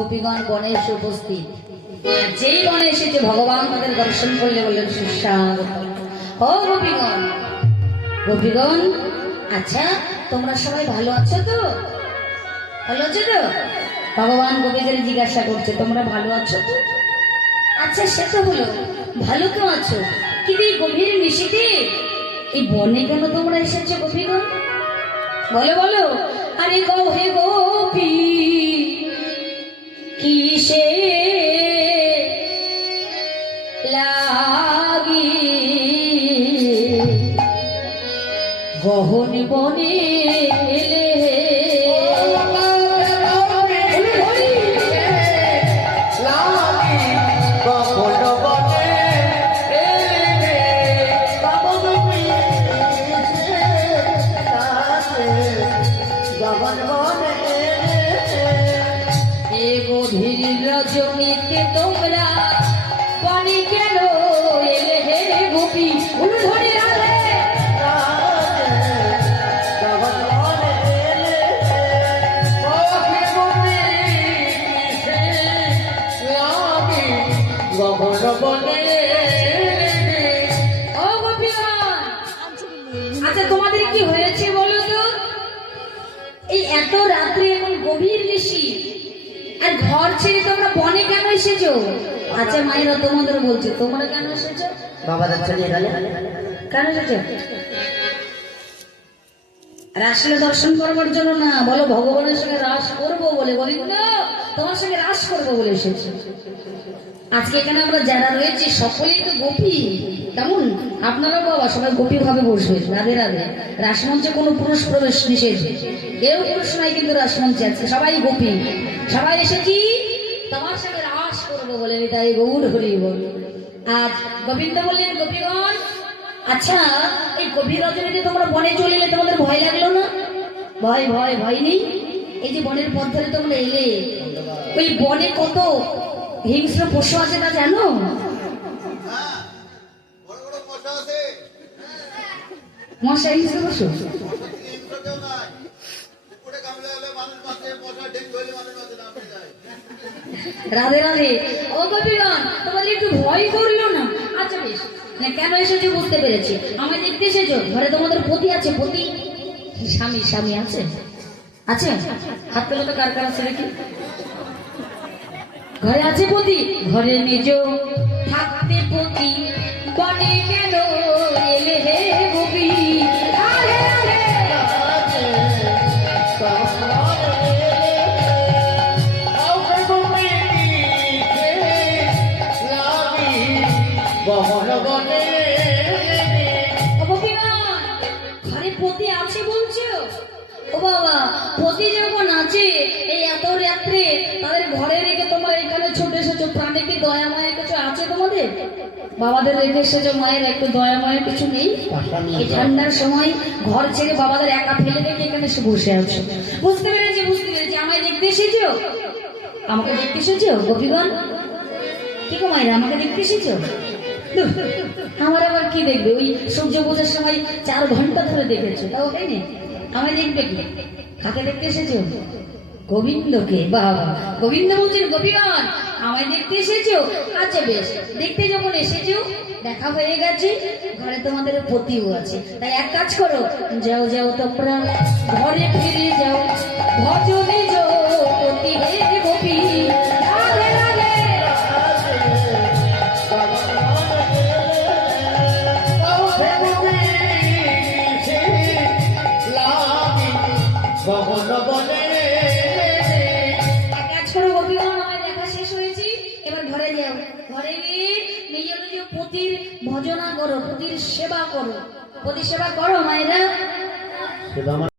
গোপীগণ বনে এসে উপস্থিত। যেই বনে এসেছে ভগবান তাদের দর্শন করলে বললেন সুস্বাগত। ও গোপীগণ, গোপীগণ, আচ্ছা তোমরা সবাই ভালো আছো তো? ভালো আছো তো? ভগবান গোপীদের জিজ্ঞাসা করছে তোমরা ভালো আছো তো? আচ্ছা সে তো হলো, ভালো তো আছো, কিন্তু এই গভীর নিশীথে এই বনে কেন তোমরা এসেছো গোপীগণ? বলো বলো। আরে গো হে গোপী, কিসে লাগি গহন বনে এলে গভীর রজনীতে তোমরা বনে কেন এলে হে গোপী? ধরে আচ্ছা তোমাদের কি হয়েছে বলো তো? এই এত রাত্রে এখন গভীর নিশি আর ঘর ছেড়ে তোমরা বনে কেন এসেছো? আচ্ছা মায়েরা তোমাদের বলছে তোমরা কেন এসেছো? বাবাদের চলে গেলে কেন এসেছো? রাসলে দর্শন করবার জন্য না, বলো ভগবানের সঙ্গে রাস করবো বলে। গোবিন্দ তোমার সঙ্গে রাস করবো বলে এসেছো। আজকে এখানে আমরা যারা রয়েছি সকলেই তো গোপী, কেমন? আপনারাও বাবা সবাই গোপী ভাবে বসবে। রাধে রাধে। রাসমঞ্চে কোনো পুরুষ প্রবেশ নিষেধ, কেউ পুরুষ নাই কিন্তু রাসমঞ্চে আছে, সবাই গোপী। সবাই এসেছি তোমার সঙ্গে রাস করবো বলে, তাই গৌর হরি বল। আজ গোবিন্দ বললেন গোপীগণ, আচ্ছা এই গভীর রজনীতে তোমরা বনে চলে এলে তোমাদের ভয় লাগলো না? ভয় ভয় ভয় নেই? এই যে বনের পথ ধরে তোমরা এলে, ওই বনে কত হিংস্র পশু আছে তা জানো? মশা হিংস্র পশু? রাধে রাধে। ও গোপীগণ, তোমাদের একটু ভয় করলো না? আচ্ছা বেশ, কেন এসেছো বুঝতে পেরেছি। আমায় দেখতে এসেছো, ঘরে তোমাদের পতি আছে? পতি স্বামী স্বামী আছে? আছে? হাত পেলে তো কার কার আছে নাকি? ঘরে আছে পতি? ঘরে নিজ থাকতে পতি বনে কেন এলে হে গোপী? ঘরে পতি আছে বলছো? ও বাবা, পতি যখন আছে এই এত রাত্রে তাদের ঘরে রেখে তোমরা এখানে ছুটে এসেছো, প্রাণে কি দয়া মায়া কিছু আছে তোমাদের? বাবাদের রেখে এসেছো, মায়ের একটু দয়া মায়া কিছু নেই? এই ঠান্ডার সময় ঘর ছেড়ে বাবাদের একা ফেলে রেখে এখানে এসে বসে আছো। বুঝতে পেরেছি বুঝতে পেরেছি। আমায় দেখতে এসেছো? আমাকে দেখতে এসেছো গোপীগণ? কি গো মায়েরা, আমাকে দেখতে এসেছো? আমার আবার কি দেখবে? ওই সূর্য বোঝার সময় 4 ঘন্টা ধরে দেখেছো, তাও হয়নি? আমায় দেখবে কি? কাকে দেখতে এসেছো? গোবিন্দকে। বাবা, গোবিন্দ বলছেন গোপীগণ আমায় দেখতে এসেছো? আচ্ছা বেশ, দেখতে যখন এসেছো, দেখা হয়ে গেছে, ঘরে তোমাদের পতিও আছে, তাই এক কাজ করো, যাও যাও তোমরা ঘরে ফিরে যাও, ভজনে যাও পতি হে গোপী। ঘরে গিয়ে নিজে নিজে পতির ভজনা করো, পতির সেবা করো। পতি সেবা করো মায়েরা।